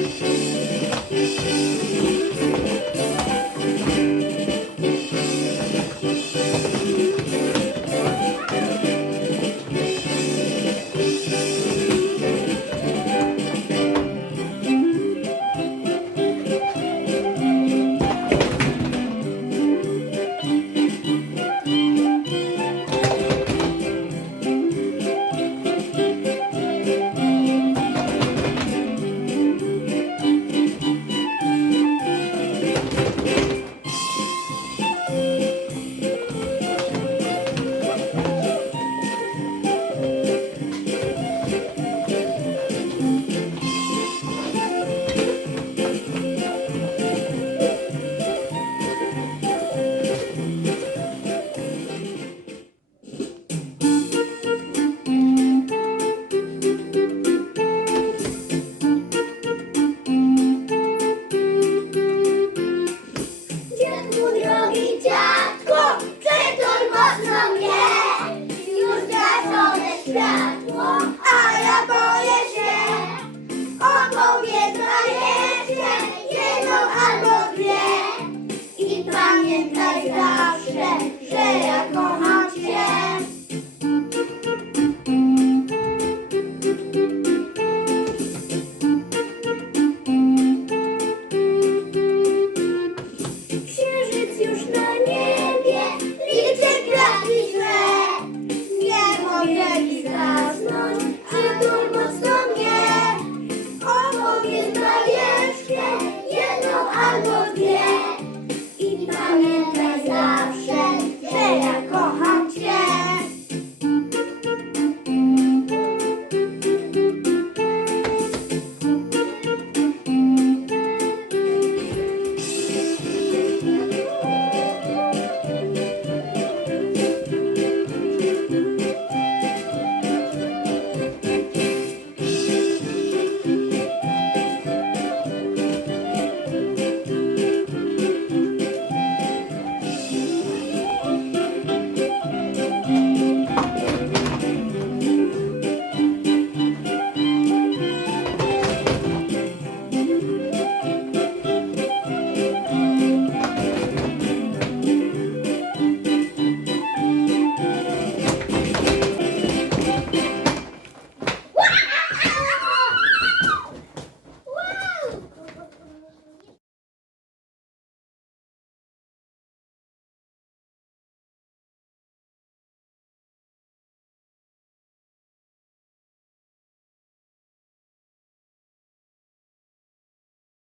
Thank you.